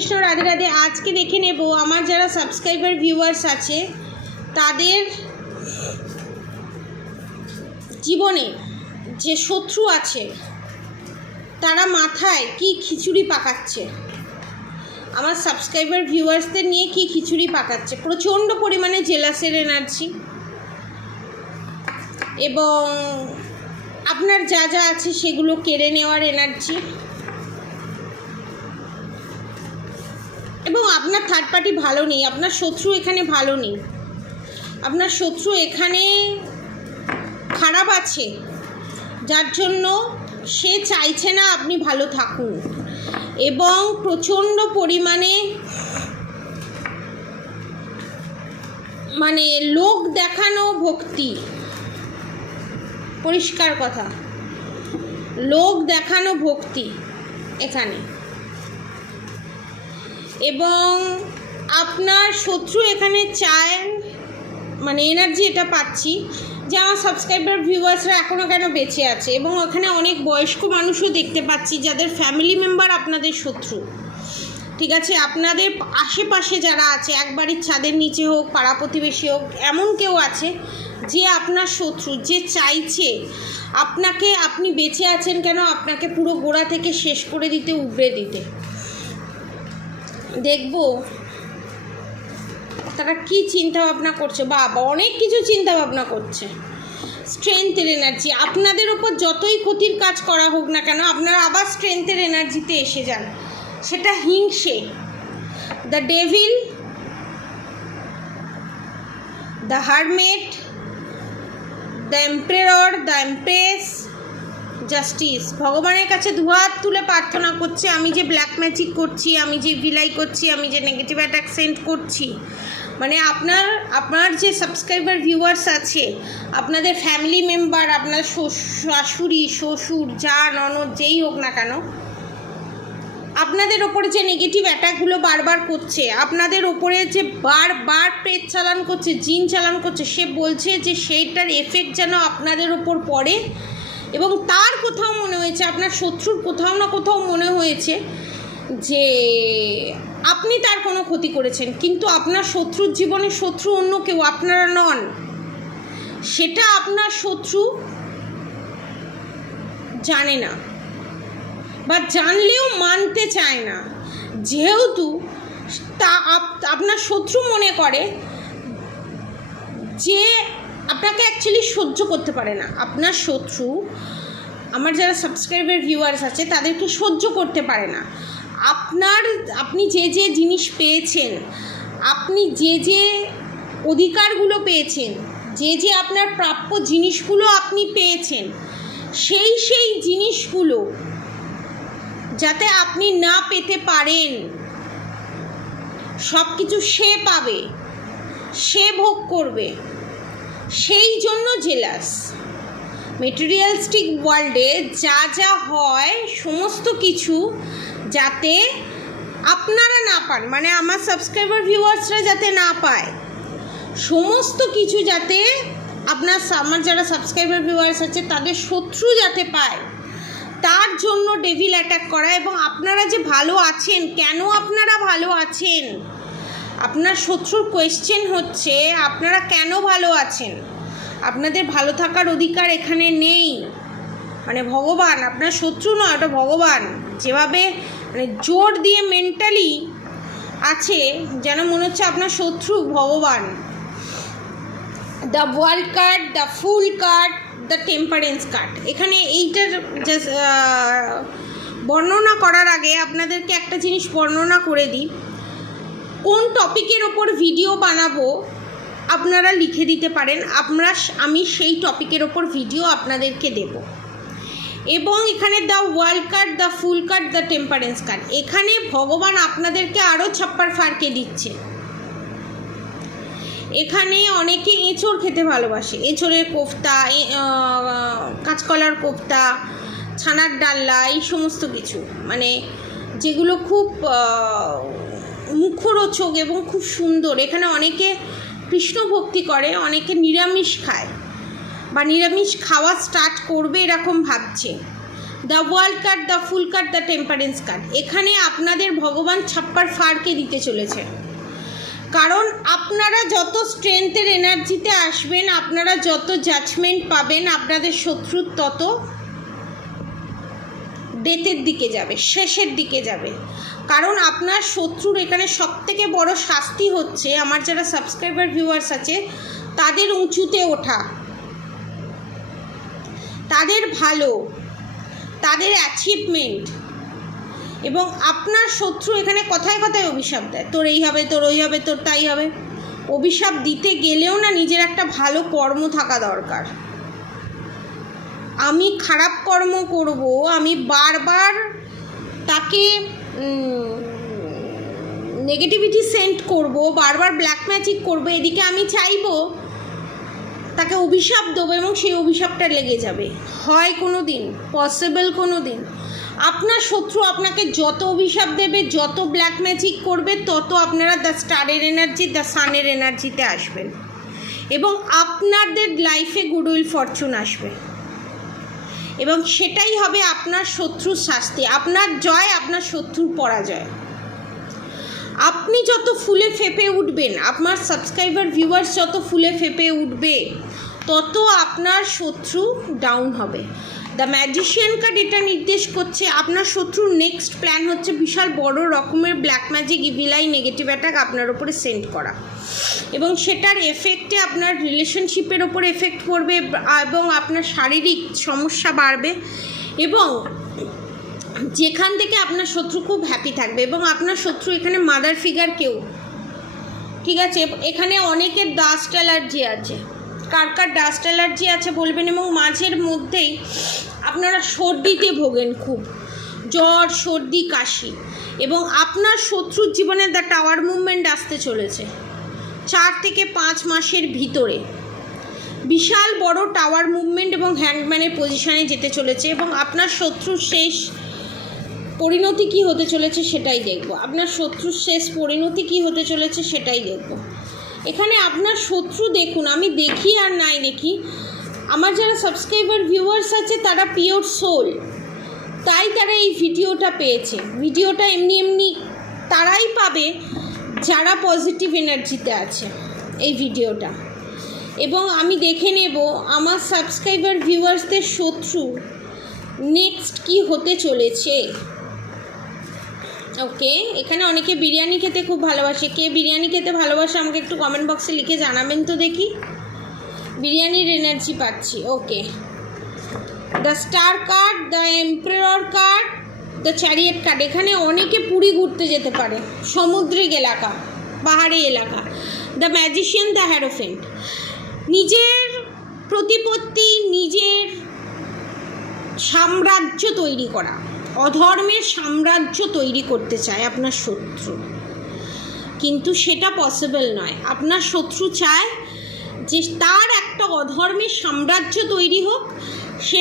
কৃষ্ণ, রাধে রাধে। আজকে দেখে নেব আমার যারা সাবস্ক্রাইবার ভিউয়ার্স আছে তাদের জীবনে যে শত্রু আছে তারা মাথায় কি খিচুড়ি পাকাচ্ছে, আমার সাবস্ক্রাইবার ভিউয়ার্সদের নিয়ে কি খিচুড়ি পাকাচ্ছে। প্রচণ্ড পরিমাণে জেলাসের এনার্জি এবং আপনার যা যা আছে সেগুলো কেড়ে নেওয়ার এনার্জি, এবং আপনার থার্ড পার্টি ভালো নেই, আপনার শত্রু এখানে ভালো নেই, আপনার শত্রু এখানে খারাপ আছে, যার জন্য সে চাইছে না আপনি ভালো থাকুন। এবং প্রচণ্ড পরিমাণে মানে লোক দেখানো ভক্তি, পরিষ্কার কথা, লোক দেখানো ভক্তি এখানে। এবং আপনার শত্রু এখানে চায়, মানে এনার্জি এটা পাচ্ছি যে আমার সাবস্ক্রাইবার ভিউয়ার্সরা এখনও কেন বেঁচে আছে। এবং ওখানে অনেক বয়স্ক মানুষও দেখতে পাচ্ছি যাদের ফ্যামিলি মেম্বার আপনাদের শত্রু, ঠিক আছে। আপনাদের আশেপাশে যারা আছে, এক বাড়ির ছাদের নিচে হোক, পাড়া প্রতিবেশী হোক, এমন কেউ আছে যে আপনার শত্রু, যে চাইছে আপনাকে, আপনি বেঁচে আছেন কেন, আপনাকে পুরো গোড়া থেকে শেষ করে দিতে, উবড়ে দিতে। দেখব তারা কি চিন্তা ভাবনা করছে। বাবা, অনেক কিছু চিন্তা ভাবনা করছে। স্ট্রেংথের এনার্জি, আপনাদের ওপর যতই ক্ষতির কাজ করা হোক না কেন, আপনারা আবার স্ট্রেংথের এনার্জিতে এসে যান। সেটা হিংসে, the devil, the hermit, the emperor, the empress, justice. ভগবানের কাছে দুহাত তুলে প্রার্থনা করছে, আমি যে ব্ল্যাক ম্যাজিক করছি, আমি যে ভিলাই করছি, আমি যে নেগেটিভ অ্যাটাক সেন্ড করছি, মানে আপনার যে সাবস্ক্রাইবার ভিউয়ার্স আছে, আপনাদের ফ্যামিলি মেম্বার, আপনার শাশুড়ি, শ্বশুর, যা ননদ, যেই হোক না কেন, আপনাদের ওপরে যে নেগেটিভ অ্যাটাকগুলো বারবার করছে, আপনাদের ওপরে যে বারবার প্রেত চালান করছে, জিন চালান করছে, সে বলছে যে সেইটার এফেক্ট যেন আপনাদের ওপর পড়ে। এবং তার কোথাও মনে হয়েছে, আপনার শত্রুর কোথাও না কোথাও মনে হয়েছে যে আপনি তার কোনো ক্ষতি করেছেন, কিন্তু আপনার শত্রুর জীবনে শত্রু অন্য কেউ, আপনারা নন। সেটা আপনার শত্রু জানে না, বা জানলেও মানতে চায় না, যেহেতু তা আপনার শত্রু মনে করে যে আপনাকে অ্যাকচুয়ালি সহ্য করতে পারে না। আপনার শত্রু, আমার যারা সাবস্ক্রাইবার ভিউয়ার্স আছে তাদেরকে সহ্য করতে পারে না। আপনি যে যে জিনিস পেয়েছেন, আপনি যে যে অধিকারগুলো পেয়েছেন, যে যে আপনার প্রাপ্য জিনিসগুলো আপনি পেয়েছেন, সেই জিনিসগুলো যাতে আপনি না পেতে পারেন, সব কিছু সে পাবে, সে ভোগ করবে, সেই জন্য জেলাস। মেটেরিয়ালিস্টিক ওয়ার্ল্ডে যা যা হয় সমস্ত কিছু যাতে আপনারা না পান, মানে আমার সাবস্ক্রাইবার ভিউয়ার্সরা যাতে না পায়, সমস্ত কিছু যাতে আমার যারা সাবস্ক্রাইবার ভিউয়ার্স আছে তাদের শত্রু যাতে পায়, তার জন্য ডেভিল অ্যাটাক করা। এবং আপনারা যে ভালো আছেন, কেন আপনারা ভালো আছেন, আপনার শত্রুর কোয়েশ্চেন হচ্ছে আপনারা কেন ভালো আছেন। আপনাদের ভালো থাকার অধিকার এখানে নেই, মানে ভগবান, আপনার শত্রু নয়, ওটা ভগবান যেভাবে মানে জোর দিয়ে মেন্টালি আছে, যেন মনে হচ্ছে আপনার শত্রু ভগবান। The world card, the fool card, the temperance card. এখানে এইটার বর্ণনা করার আগে আপনাদেরকে একটা জিনিস বর্ণনা করে দিই। কোন টপিকের ওপর ভিডিও বানাবো আপনারা লিখে দিতে পারেন, আমি সেই টপিকের ওপর ভিডিও আপনাদেরকে দেব। এবং এখানে the world card, the fool card, the temperance card, এখানে ভগবান আপনাদেরকে আরও ছাপ্পার ফারকে দিচ্ছে। এখানে অনেকে এঁচড় খেতে ভালোবাসে, এঁচড়ের কোফতা, কাঁচকলার কোফতা, ছানার ডাল্লা, এই সমস্ত কিছু, মানে যেগুলো খুব মুখরোচক এবং খুব সুন্দর। এখানে অনেকে কৃষ্ণ ভক্তি করে, অনেকে নিরামিষ খায় বা নিরামিষ খাওয়া স্টার্ট করবে এরকম ভাবছে। The world card, the fool card, the temperance card. এখানে আপনাদের ভগবান ছাপ্পার ফাড়কে দিতে চলেছে, কারণ আপনারা যত স্ট্রেংথের এনার্জিতে আসবেন, আপনারা যত জাজমেন্ট পাবেন, আপনাদের শত্রুর তত ডেথের দিকে যাবে, শেষের দিকে যাবে। কারণ আপনার শত্রুর এখানে সবথেকে বড় শাস্তি হচ্ছে, আমার যারা সাবস্ক্রাইবার ভিউয়ার্স আছে তাদের উঁচুতে ওঠা, তাদের ভালো, তাদের অ্যাচিভমেন্ট। এবং আপনার শত্রু এখানে কথায় কথায় অভিশাপ দেয়, তোর এই হবে, তোর ওই হবে, তোর তাই হবে। অভিশাপ দিতে গেলেও না নিজের একটা ভালো কর্ম থাকা দরকার। আমি খারাপ কর্ম করব, আমি বারবার তাকে নেগেটিভিটি সেন্ড করব, বারবার ব্ল্যাক ম্যাজিক করব, এদিকে আমি চাইবো তাকে অভিশাপ দেবো এবং সেই অভিশাপটা লেগে যাবে। হয় কোনো দিন পসিবল? কোনো দিন আপনার শত্রু আপনাকে যত অভিশাপ দেবে, যত ব্ল্যাক ম্যাজিক করবে, তত আপনারা দ্য স্টারের এনার্জি, দ্য সানের এনার্জিতে আসবেন এবং আপনাদের লাইফে গুডউইল ফরচুন আসবে এবং সেটাই হবে আপনার শত্রুর শাস্তি। আপনার জয়, আপনার শত্রুর পরাজয়। আপনি যত ফুলে ফেঁপে উঠবেন, আপনার সাবস্ক্রাইবার ভিউয়ার্স যত ফুলে ফেঁপে উঠবে, তত আপনার শত্রু ডাউন হবে। দ্য ম্যাজিশিয়ান কার্ড এটা নির্দেশ করছে আপনার শত্রুর নেক্সট প্ল্যান হচ্ছে বিশাল বড় রকমের black magic, evil eye, negative attack আপনার ওপরে সেন্ড করা এবং সেটার এফেক্টে আপনার রিলেশনশিপের ওপর এফেক্ট পড়বে এবং আপনার শারীরিক সমস্যা বাড়বে এবং যেখান থেকে আপনার শত্রু খুব হ্যাপি থাকবে। এবং আপনার শত্রু এখানে মাদার ফিগার কেউ, ঠিক আছে? এখানে অনেকের ডাস্ট অ্যালার্জি আছে, কার কার ডাস্ট অ্যালার্জি আছে বলবেন। এবং মাঝের মধ্যেই আপনারা সর্দিতে ভোগেন, খুব জ্বর, সর্দি, কাশি। এবং আপনার শত্রুর জীবনে দ্য টাওয়ার মুভমেন্ট আসতে চলেছে 4 থেকে 5 মাসের ভিতরে। বিশাল বড় টাওয়ার মুভমেন্ট এবং হ্যান্ডম্যানের পজিশনে যেতে চলেছে এবং আপনার শত্রুর শেষ পরিণতি কী হতে চলেছে সেটাই দেখব। আপনার শত্রুর শেষ পরিণতি কী হতে চলেছে সেটাই দেখব। এখানে আপনার শত্রু দেখুন, আমি দেখি আর নাই দেখি, আমার যারা সাবস্ক্রাইবার ভিউয়ার্স আছে তারা পিওর সোল, তাই তারা এই ভিডিওটা পেয়েছে। ভিডিওটা এমনি এমনি তারাই পাবে যারা পজিটিভ এনার্জিতে আছে এই ভিডিওটা। এবং আমি দেখে নেব আমার সাবস্ক্রাইবার ভিউয়ার্সদের শত্রু নেক্সট কি হতে চলেছে। ওকে, এখানে অনেকে বিরিয়ানি খেতে খুব ভালোবাসে। কে বিরিয়ানি খেতে ভালোবাসে আমাকে একটু কমেন্ট বক্সে লিখে জানাবেন তো দেখি। বিরিয়ানির এনার্জি পাচ্ছি। Okay, the star card, the emperor card, the chariot card. এখানে অনেকে পুরী ঘুরতে যেতে পারে, সামুদ্রিক এলাকা, পাহাড়ি এলাকা। The magician, the হ্যারোফেন্ট। নিজের প্রতিপত্তি, নিজের সাম্রাজ্য তৈরি করা, অধর্মের সাম্রাজ্য তৈরি করতে চায় আপনার শত্রু, কিন্তু সেটা পসিবল নয়। আপনার শত্রু চায় যে তার একটা অধর্মের সাম্রাজ্য তৈরি হোক। সে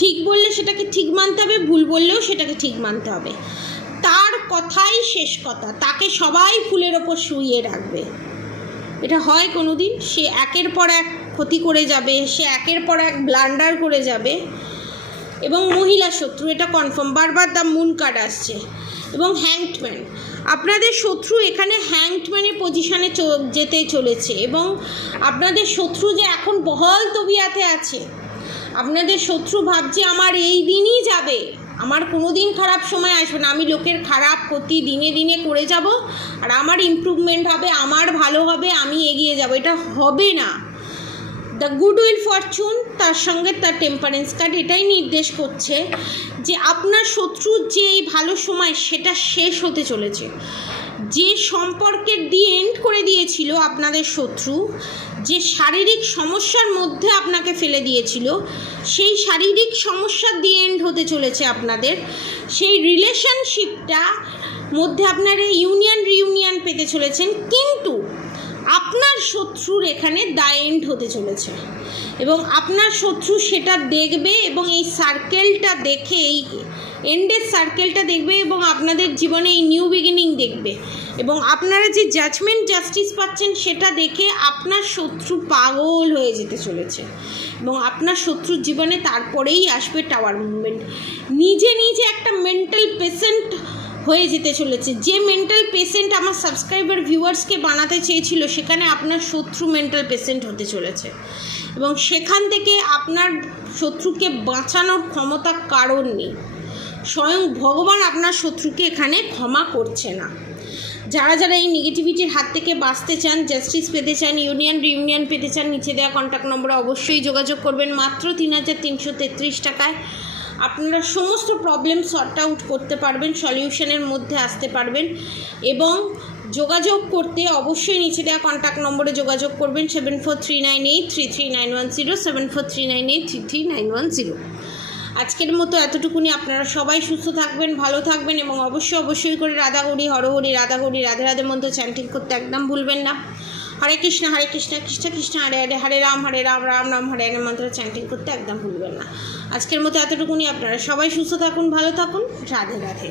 ঠিক বললে সেটাকে ঠিক মানতে হবে, ভুল বললেও সেটাকে ঠিক মানতে হবে। তার কথাই শেষ কথা, তাকে সবাই ফুলের ওপর শুইয়ে রাখবে। এটা হয় কোনো দিন? সে একের পর এক ক্ষতি করে যাবে, সে একের পর এক ব্লান্ডার করে যাবে। এবং মহিলা শত্রু, এটা কনফার্ম, বারবার দ্য মুন কার্ড আসছে। এবং হ্যাংডম্যান, আপনাদের শত্রু এখানে হ্যাংডম্যানের পজিশানে যেতে চলেছে এবং আপনাদের শত্রু যে এখন বহল তবিয়াতে আছে, আপনাদের শত্রু ভাবছে আমার এই দিনই যাবে, আমার কোনো দিন খারাপ সময় আসবে না, আমি লোকের খারাপ ক্ষতি দিনে দিনে করে যাব আর আমার ইমপ্রুভমেন্ট হবে, আমার ভালো হবে, আমি এগিয়ে যাব। এটা হবে না। দ্য গুডউইল ফরচুন, তার সঙ্গে তার টেম্পারেন্স কার্ড এটাই নির্দেশ করছে যে আপনার শত্রুর যে এই ভালো সময় সেটা শেষ হতে চলেছে। যে সম্পর্কের দিয়ে এন্ড করে দিয়েছিল আপনাদের শত্রু, যে শারীরিক সমস্যার মধ্যে আপনাকে ফেলে দিয়েছিল, সেই শারীরিক সমস্যার দিয়ে এন্ড হতে চলেছে আপনাদের। সেই রিলেশনশিপটা মধ্যে আপনারা ইউনিয়ন রিউনিয়ন পেতে চলেছেন, কিন্তু আপনার শত্রুর এখানে দ্য এন্ড হতে চলেছে এবং আপনার শত্রু সেটা দেখবে এবং এই সার্কেলটা দেখে, এই এন্ডের সার্কেলটা দেখবে এবং আপনাদের জীবনে এই নিউ বিগিনিং দেখবে এবং আপনারা যে জাজমেন্ট জাস্টিস পাচ্ছেন সেটা দেখে আপনার শত্রু পাগল হয়ে যেতে চলেছে এবং আপনার শত্রুর জীবনে তারপরেই আসবে টাওয়ার মুভমেন্ট। নিজে নিজে একটা মেন্টাল পেশেন্ট হয়ে যেতে চলেছে। যে মেন্টাল পেশেন্ট আমার সাবস্ক্রাইবার ভিউয়ার্সকে বানাতে চেয়েছিল, সেখানে আপনার শত্রু মেন্টাল পেশেন্ট হতে চলেছে এবং সেখান থেকে আপনার শত্রুকে বাঁচানোর ক্ষমতা কারণ নেই। স্বয়ং ভগবান আপনার শত্রুকে এখানে ক্ষমা করছে না। যারা যারা এই নেগেটিভিটির হাত থেকে বাঁচতে চান, জাস্টিস পেতে চান, ইউনিয়ন রিউনিয়ন পেতে চান, নিচে দেওয়া কন্ট্যাক্ট নম্বরে অবশ্যই যোগাযোগ করবেন। মাত্র 3,333 টাকায় আপনারা সমস্ত প্রবলেম সর্ট আউট করতে পারবেন, সলিউশনের মধ্যে আসতে পারবেন এবং যোগাযোগ করতে অবশ্যই নিচে দেওয়া কন্ট্যাক্ট নম্বরে যোগাযোগ করবেন 7439833910, 7439833910। আজকের মতো এতটুকুনি। আপনারা সবাই সুস্থ থাকবেন, ভালো থাকবেন এবং অবশ্যই করে রাধাগৌরী হরহরি রাধাগৌরী রাধে রাধে মন্ত্র চ্যান্টিং করতে একদম ভুলবেন না। হরে কৃষ্ণ কৃষ্ণ কৃষ্ণ হরে হরে, হরে রাম রাম রাম হরে হরে মন্ত্র চ্যান্টিং করতে একদম ভুলবেন না। আজকের মতো এতটুকুনি। আপনারা সবাই সুস্থ থাকুন, ভালো থাকুন, রাধে রাধে।